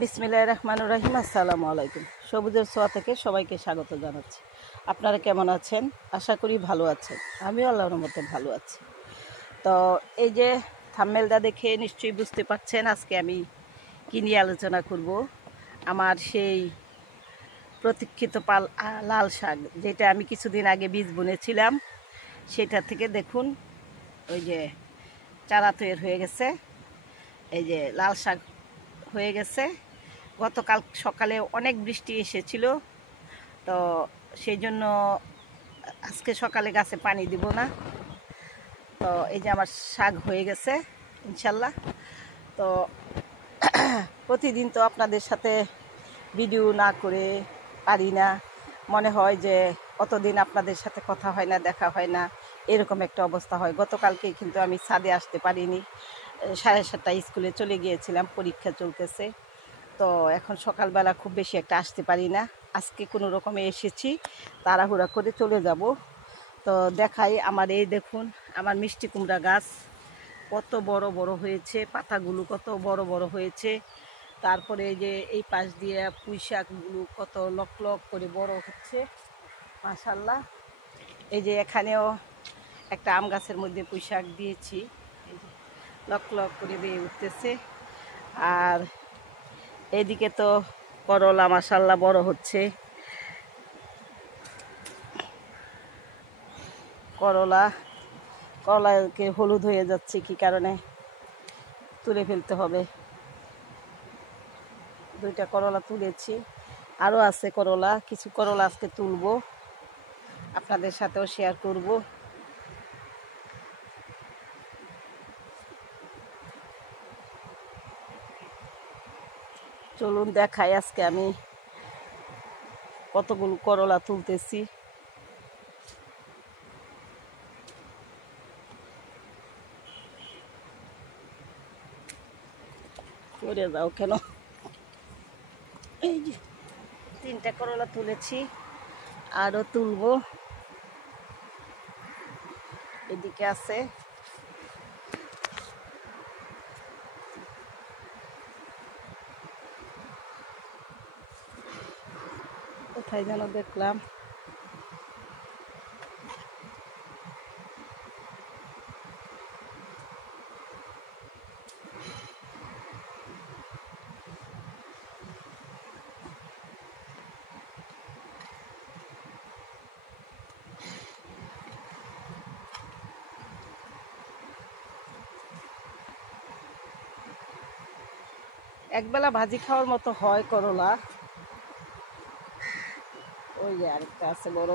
বিসমিল্লাহির রহমানির রহিম। আসসালামু আলাইকুম। সবুজের ছোঁয়া থেকে সবাইকে স্বাগত জানাচ্ছি। আপনারা কেমন আছেন? আশা করি ভালো আছেন। আমিও আল্লাহর রহমতে ভালো আছি। তো এই যে থাম্বনেলটা দেখে নিশ্চয়ই বুঝতে পারছেন আজকে আমি কী নিয়ে আলোচনা করব। আমার সেই প্রতীক্ষিত লাল শাক, যেটা আমি কিছুদিন আগে বীজ বুনেছিলাম, সেটা থেকে দেখুন ওই যে চারা তৈরি হয়ে গেছে। এই যে লাল শাক হয়ে গেছে। গতকাল সকালে অনেক বৃষ্টি এসেছিল, তো সেই জন্য আজকে সকালে গাছে পানি দিব না। তো এই যে আমার শাক হয়ে গেছে ইনশাল্লাহ। তো প্রতিদিন তো আপনাদের সাথে ভিডিও না করে পারি না, মনে হয় যে অতদিন আপনাদের সাথে কথা হয় না, দেখা হয় না, এরকম একটা অবস্থা হয়। গতকালকে কিন্তু আমি ছাদে আসতে পারিনি, 7:30টায় স্কুলে চলে গিয়েছিলাম, পরীক্ষা চলতেছে। তো এখন সকালবেলা খুব বেশি একটা আসতে পারি না। আজকে কোনো রকমে এসেছি, তাড়াহুড়া করে চলে যাব। তো দেখাই আমার এই দেখুন আমার মিষ্টি কুমড়া গাছ কত বড় বড় হয়েছে, পাতাগুলো কত বড় বড় হয়েছে। তারপরে এই যে এই পাশ দিয়ে পুঁই শাকগুলো কত লক লক করে বড় হচ্ছে মাশাআল্লাহ। এই যে এখানেও একটা আম গাছের মধ্যে পুঁই শাক দিয়েছি, এই যে লক লক করে বেয়ে উঠতেছে। আর এদিকে তো করলা মাশাআল্লাহ বড় হচ্ছে। করলাকে হলুদ হয়ে যাচ্ছে, কি কারণে তুলে ফেলতে হবে। 2টা করলা তুলেছি, আরও আছে করলা, কিছু করলা আজকে তুলবো, আপনাদের সাথেও শেয়ার করব। চলুন দেখাই আজকে আমি কতগুলো করলা তুলতেছি। করে যাও কেন। এই যে 3টা করলা তুলেছি, আরও তুলবো। এদিকে আছে, কোথায় যেন দেখলাম। একবেলা ভাজি খাওয়ার মতো হয় করলা। ওই যে আরেকটা আছে বড়।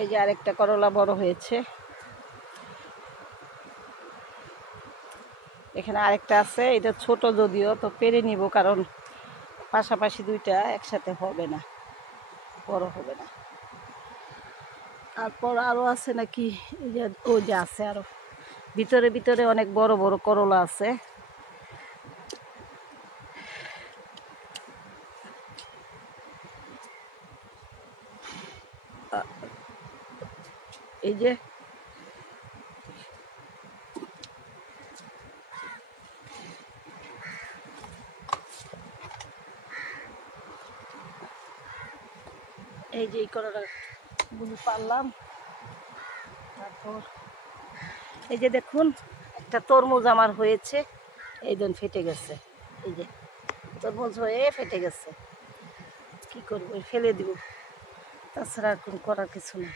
এই যে আরেকটা করলা বড় হয়েছে, এখানে আরেকটা আছে, এটা ছোট যদিও, তো পেরে নিব, কারণ পাশাপাশি 2টা একসাথে হবে না, বড় হবে না। তারপর আরও আছে নাকি, এই যে ওই যে আছে আরও ভিতরে ভিতরে অনেক বড় বড় করলা আছে। এই যে এই যে এই করলাগুলো পারলাম। তারপর এই যে দেখুন একটা তরমুজ আমার হয়েছে, এই দিন ফেটে গেছে। এই যে তরমুজ হয়ে ফেটে গেছে, কি করবো, ফেলে দিব, তাছাড়া আর কোনো করার কিছু নেই।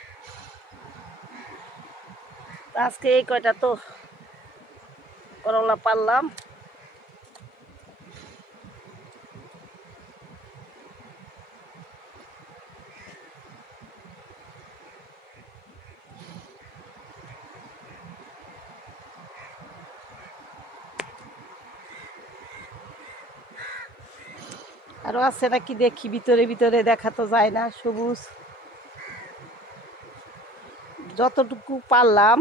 আজকে এই কয়টা তো করলা পারলাম। আরও আছে নাকি দেখি, ভিতরে ভিতরে দেখা তো যায় না, সবুজ। যতটুকু পারলাম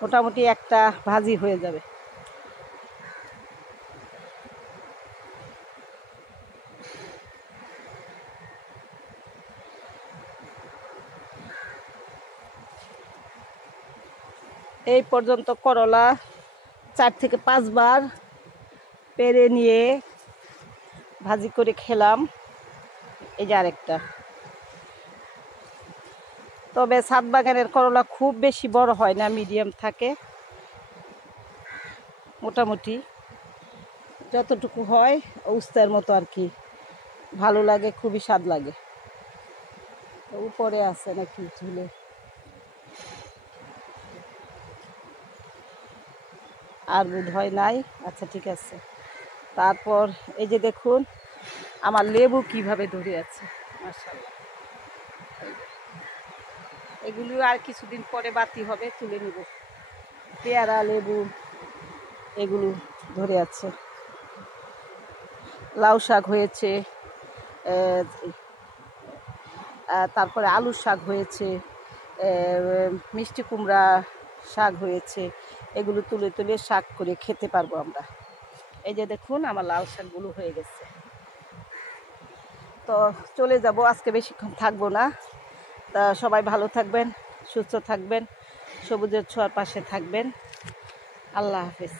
মোটামুটি একটা ভাজি হয়ে যাবে। এই পর্যন্ত করলা 4 থেকে 5 বার পেরে নিয়ে ভাজি করে খেলাম। এই যে আরেকটা। তবে ছাদ বাগানের করলা খুব বেশি বড় হয় না, মিডিয়াম থাকে, মোটামুটি যতটুকু হয় উস্তার মতো আর কি। ভালো লাগে, খুবই স্বাদ লাগে। উপরে আছে নাকি ঝুলে, আর বোধ হয় নাই। আচ্ছা ঠিক আছে। তারপর এই যে দেখুন আমার লেবু কিভাবে ধরে আছে, মাশাআল্লাহ। এগুলো আর কিছুদিন পরে বাতি হবে, তুলে নিব। পেয়ারা, লেবু এগুলো ধরে আছে। লাউ শাক হয়েছে, তারপরে আলু শাক হয়েছে, মিষ্টি কুমড়া শাক হয়েছে। এগুলো তুলে তুলে শাক করে খেতে পারবো আমরা। এই যে দেখুন আমার লাল শাকগুলো হয়ে গেছে। তো চলে যাব, আজকে বেশিক্ষণ থাকবো না। তা সবাই ভালো থাকবেন, সুস্থ থাকবেন, সবুজের ছোঁয়ার পাশে থাকবেন। আল্লাহ হাফেজ।